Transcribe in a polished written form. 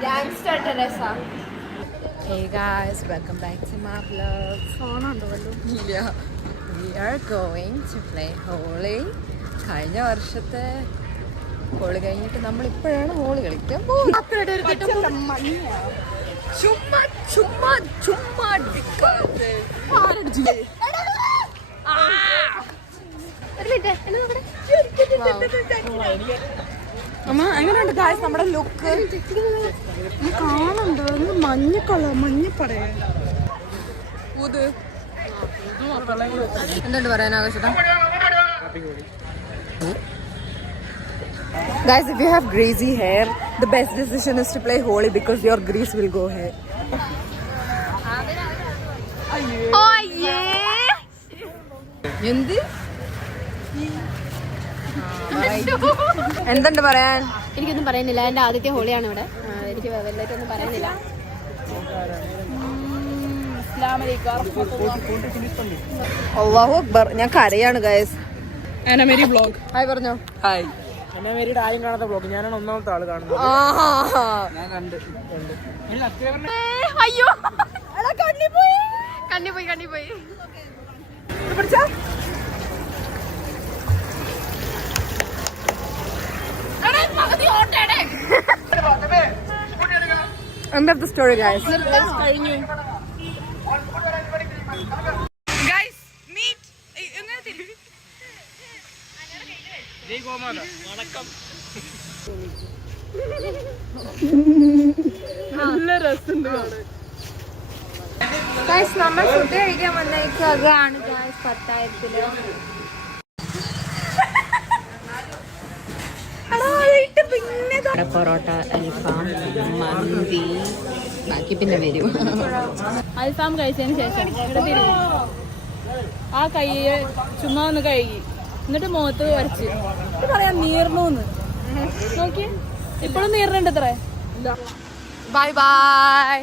Gangster Teresa. Hey guys, welcome back to my vlog. We are going to play Holi. കഴിഞ്ഞ വർഷത്തെ holy കഴിഞ്ഞിട്ട് നമ്മൾ ഇപ്പോഴാണ് holy കളിക്കാൻ പോകുന്നത്. ചുമ്മാ ചുമ്മാ ചുമ്മാ അമ്മ എങ്ങനെയുണ്ട് ഗായ്സ് നമ്മുടെ ലുക്ക്? കാണുന്നുണ്ട് മഞ്ഞ കളർ മഞ്ഞപ്പടയ എന്തുണ്ട് പറയാൻ ആവശ്യം? Guys, if you have greasy hair, the best decision is to play Holi because your grease will go hair. Oh yeah! എന്ത്? എന്തുണ്ട് പറയാൻ? എനിക്കൊന്നും പറയുന്നില്ല. എന്റെ ആദ്യത്തെ ഹോളിയാണ് ഇവിടെ. എനിക്ക് വലുതായിട്ടൊന്നും പറയുന്നില്ല. അല്ലാഹു അക്ബർ. ഞാൻ കരയാണ് ഗൈസ്. അനമേരി വ്ലോഗ്. ഹായ് പറഞ്ഞോ. ഹായ്. അനമേരിയുടെ ആരും കാണാത്ത വ്ലോഗ്. ഞാനാണ് ഒന്നാമത്തെ ആള് കാണുന്നത്. ഞാൻ കണ്ട്. അയ്യോ കണ്ണി പോയി. End of the story, guys. Guys, meet. നല്ല രസമുണ്ട്. ഗൈസ് നമ്മൾ ഫുഡ് കഴിക്കാൻ വന്നേക്കാണ് ഗൈസ് 10,000. പൊറോട്ട, അൽഫാം, മന്തി, ബാക്കി പിന്നെ വരും. അൽഫാം കഴിച്ചതിന് ശേഷം ആ കൈ ചുമ്മാ ഒന്ന് കഴുകി എന്നിട്ട് മുഖത്ത് വരച്ച് പറയാം നീർന്നൂന്ന് നോക്കി. ഇപ്പോഴും നീർന്നുണ്ട്. ഇത്ര ബൈ ബൈ.